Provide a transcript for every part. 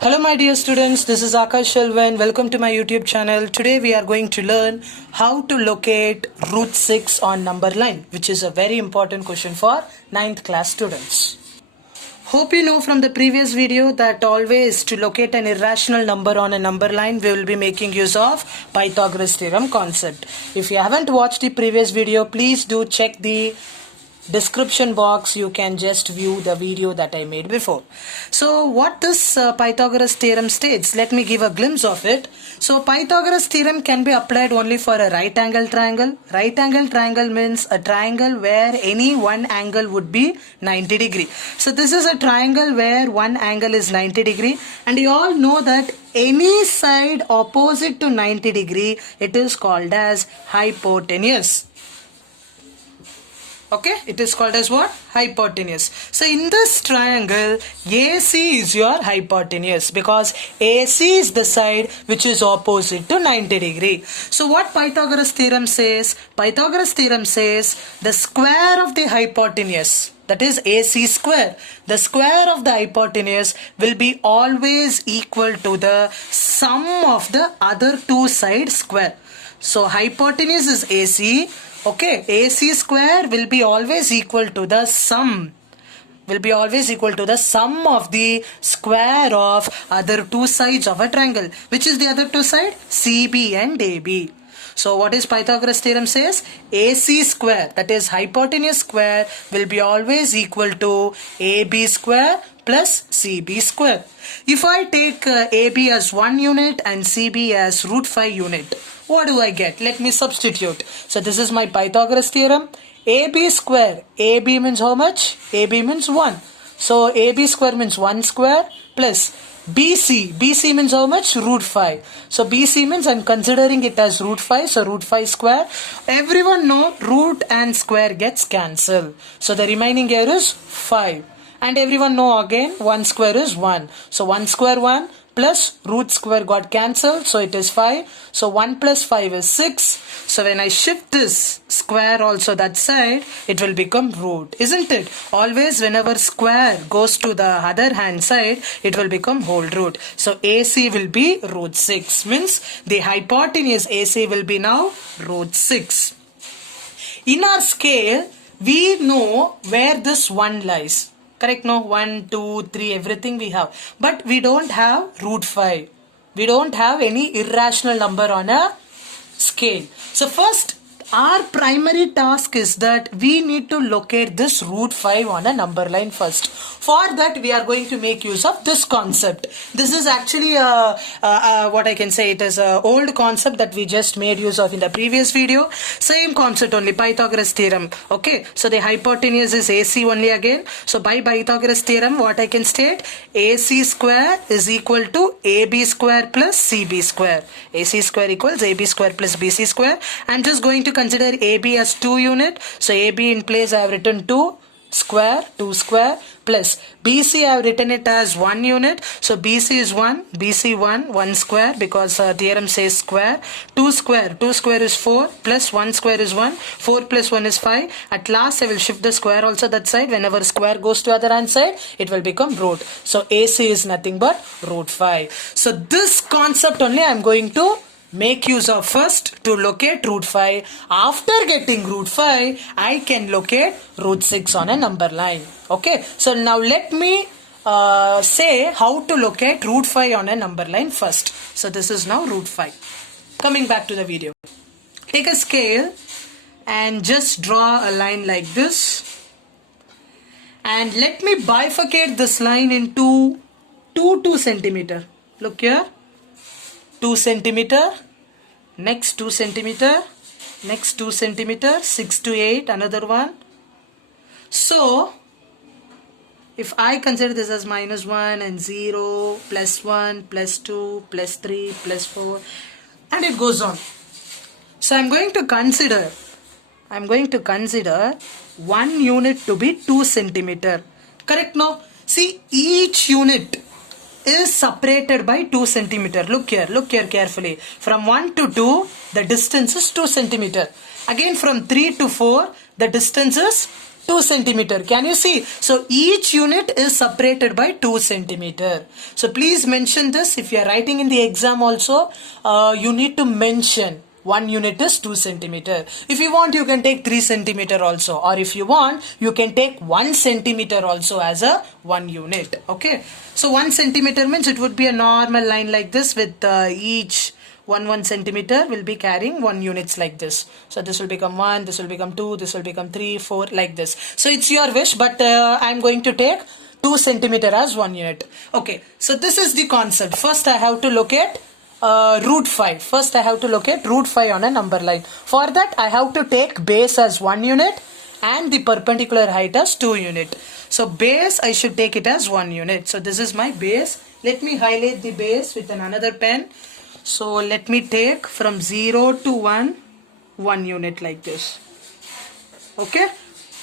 Hello my dear students, this is Akash Shelvan. Welcome to my YouTube channel. Today we are going to learn how to locate root 6 on number line, which is a very important question for 9th class students. Hope you know from the previous video that always to locate an irrational number on a number line we will be making use of Pythagoras theorem concept. If you haven't watched the previous video, please do check the description box. You can just view the video that I made before. So what this Pythagoras theorem states, let me give a glimpse of it. So Pythagoras theorem can be applied only for a right angle triangle. Right angle triangle means a triangle where any one angle would be 90 degree. So this is a triangle where one angle is 90 degree, and you all know that any side opposite to 90 degree, it is called as hypotenuse. Okay, it is called as what? Hypotenuse. So in this triangle, AC is your hypotenuse because AC is the side which is opposite to 90 degree. So what Pythagoras theorem says? Pythagoras theorem says the square of the hypotenuse, that is AC square, the square of the hypotenuse will be always equal to the sum of the other two sides square. So hypotenuse is AC. Okay, AC square will be always equal to the sum. Will be always equal to the sum of the square of other two sides of a triangle. Which is the other two side? CB and AB. So what is Pythagoras theorem says? AC square, that is hypotenuse square, will be always equal to AB square plus CB square. If I take AB as 1 unit and CB as root 5 unit, what do I get? Let me substitute. So this is my Pythagoras theorem. AB square, AB means how much? AB means 1. So AB square means 1 square plus BC. BC means how much? Root 5. So BC means I'm considering it as root 5. So root 5 square. Everyone know root and square gets cancelled. So the remaining here is 5. And everyone know again 1 square is 1. So 1 square 1 plus root square got cancelled. So it is 5. So 1 plus 5 is 6. So when I shift this square also that side, it will become root. Isn't it? Always whenever square goes to the other hand side, it will become whole root. So AC will be root 6. Means the hypotenuse AC will be now root 6. In our scale, we know where this 1 lies. Correct? No? 1, 2, 3, everything we have. But we don't have root 5. We don't have any irrational number on a scale. So first, our primary task is that we need to locate this root 5 on a number line first. For that, we are going to make use of this concept. This is actually what I can say, it is an old concept that we just made use of in the previous video. Same concept only, Pythagoras theorem. Okay, so the hypotenuse is AC only again. So by Pythagoras theorem, what I can state? AC square is equal to AB square plus CB square. AC square equals AB square plus BC square. I'm just going to consider AB as 2 unit. So AB in place I have written 2 square plus BC I have written it as 1 unit. So BC is 1, BC 1 square because theorem says square. 2 square is 4 plus 1 square is 1. 4 plus 1 is 5. At last I will shift the square also that side. Whenever square goes to other hand side, it will become root. So AC is nothing but root 5. So this concept only I am going to make use of first to locate root 5. After getting root 5, I can locate root 6 on a number line. Okay, so now let me say how to locate root 5 on a number line first. So this is now root 5. Coming back to the video. Take a scale and just draw a line like this. And let me bifurcate this line into 2 centimeter. Look here. 2 centimeter, next 2 centimeter, next 2 centimeter, 6 to 8, another one. So, if I consider this as minus 1 and 0, plus 1, plus 2, plus 3, plus 4, and it goes on. So, I'm going to consider 1 unit to be 2 centimeter. Correct now? See, each unit is separated by 2 centimeter. Look here carefully. From 1 to 2, the distance is 2 centimeter. Again from 3 to 4, the distance is 2 centimeter. Can you see? So each unit is separated by 2 centimeter. So please mention this. If you are writing in the exam also, you need to mention 1 unit is 2 centimeter. If you want, you can take 3 centimeter also, or if you want, you can take 1 centimeter also as a 1 unit. Okay. So 1 centimeter means it would be a normal line like this with each 1 centimeter will be carrying 1 units like this. So this will become 1, this will become 2, this will become 3, 4 like this. So it's your wish, but I am going to take 2 centimeter as 1 unit. Okay. So this is the concept. First I have to locate root 5. First I have to locate root 5 on a number line. For that I have to take base as 1 unit and the perpendicular height as 2 unit. So base I should take it as 1 unit. So this is my base. Let me highlight the base with another pen. So let me take from 0 to 1 unit like this. Okay.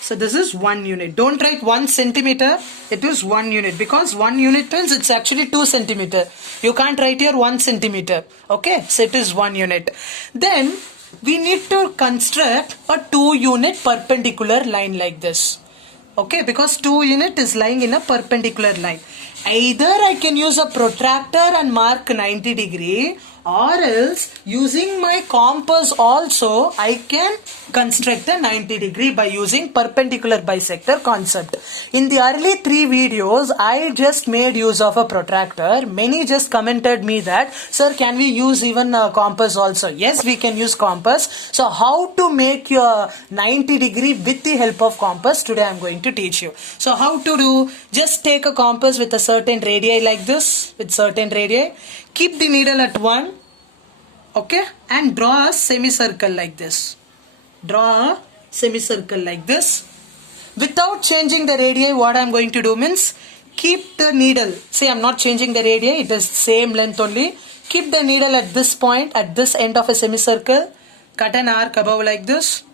So this is 1 unit. Don't write 1 centimeter. It is 1 unit because 1 unit means it's actually 2 centimeter. You can't write here 1 centimeter. Okay. So it is 1 unit. Then we need to construct a 2 unit perpendicular line like this. Okay. Because 2 unit is lying in a perpendicular line. Either I can use a protractor and mark 90 degree, or else using my compass also I can construct a 90 degree by using perpendicular bisector concept. In the early 3 videos I just made use of a protractor. Many just commented me that, sir, can we use even a compass also? Yes, we can use compass. So how to make your 90 degree with the help of compass, today I am going to teach you. So how to do? Just take a compass with a certain radii like this, with certain radii. Keep the needle at 1, okay, and draw a semicircle like this. Draw a semicircle like this. Without changing the radii, what I am going to do means, keep the needle. See, I am not changing the radii, it is same length only. Keep the needle at this point, at this end of a semicircle. Cut an arc above like this.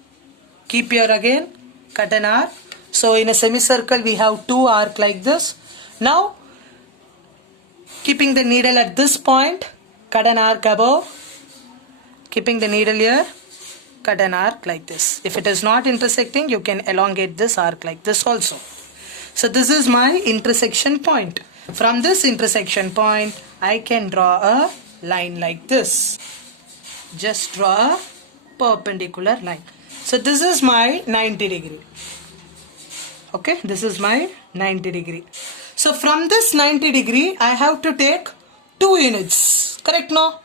Keep here again. Cut an arc. So in a semicircle, we have 2 arcs like this. Now, keeping the needle at this point, cut an arc above. Keeping the needle here, cut an arc like this. If it is not intersecting, you can elongate this arc like this also. So this is my intersection point. From this intersection point, I can draw a line like this. Just draw a perpendicular line. So this is my 90 degree. Okay, this is my 90 degree. So from this 90 degree, I have to take 2 units. Correct, no?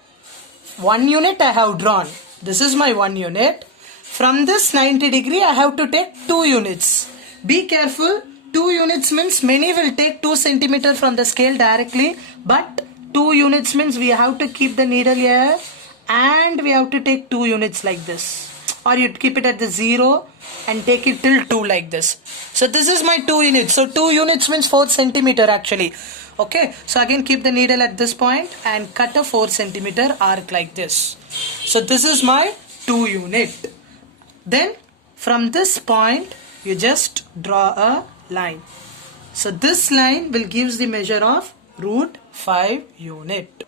1 unit I have drawn. This is my 1 unit. From this 90 degree, I have to take 2 units. Be careful. 2 units means many will take 2 centimeter from the scale directly. But 2 units means we have to keep the needle here. And we have to take 2 units like this. Or you keep it at the 0 and take it till 2 like this. So this is my 2 units. So 2 units means 4 centimeter actually. Okay. So again keep the needle at this point and cut a 4 centimeter arc like this. So this is my 2 unit. Then from this point you just draw a line. So this line will gives the measure of root 5 unit.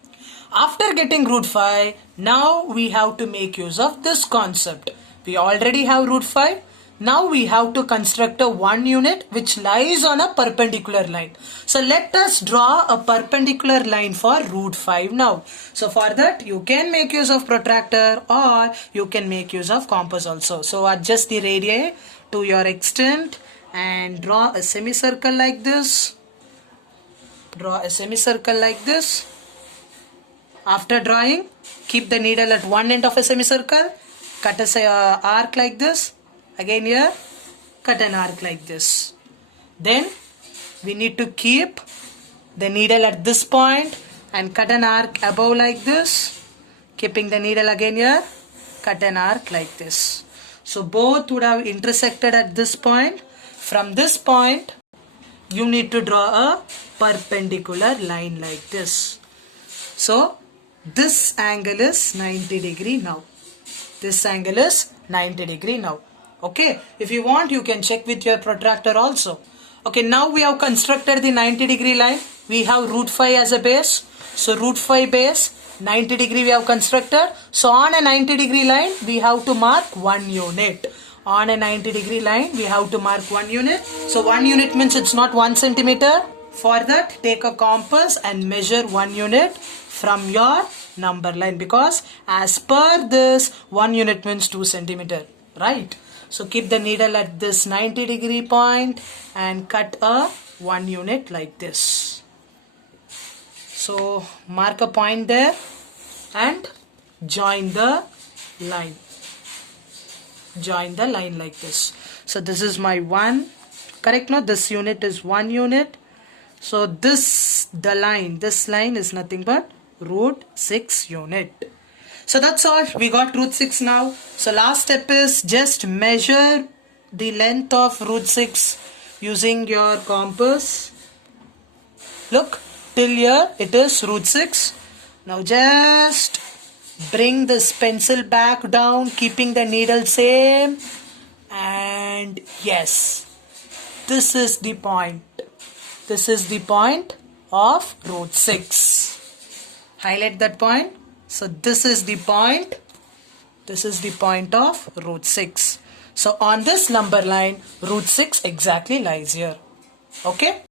After getting root 5, now we have to make use of this concept. We already have root 5. Now we have to construct a 1 unit which lies on a perpendicular line. So let us draw a perpendicular line for root 5 now. So for that you can make use of protractor or you can make use of compass also. So adjust the radii to your extent and draw a semicircle like this. Draw a semicircle like this. After drawing, keep the needle at one end of a semicircle, cut a arc like this, again here, cut an arc like this. Then we need to keep the needle at this point and cut an arc above like this, keeping the needle again here, cut an arc like this. So both would have intersected at this point. From this point, you need to draw a perpendicular line like this. So this angle is 90 degree now. This angle is 90 degree now. Okay. If you want, you can check with your protractor also. Okay. Now we have constructed the 90 degree line. We have root 5 as a base. So root 5 base, 90 degree we have constructed. So on a 90 degree line, we have to mark 1 unit. On a 90-degree line, we have to mark 1 unit. So 1 unit means it's not 1 centimeter. For that, take a compass and measure 1 unit from your number line, because as per this 1 unit means 2 centimeter, right? So keep the needle at this 90-degree point and cut a 1 unit like this. So mark a point there and join the line. Join the line like this. So this is my 1, correct? No, this unit is 1 unit. So this line is nothing but root 6 unit. So that's all. We got root 6 now. So last step is just measure the length of root 6 using your compass. Look, till here it is root 6. Now just bring this pencil back down, keeping the needle same, and yes, this is the point. This is the point of root 6. Highlight that point. So this is the point. This is the point of root 6. So on this number line, root 6 exactly lies here. Okay.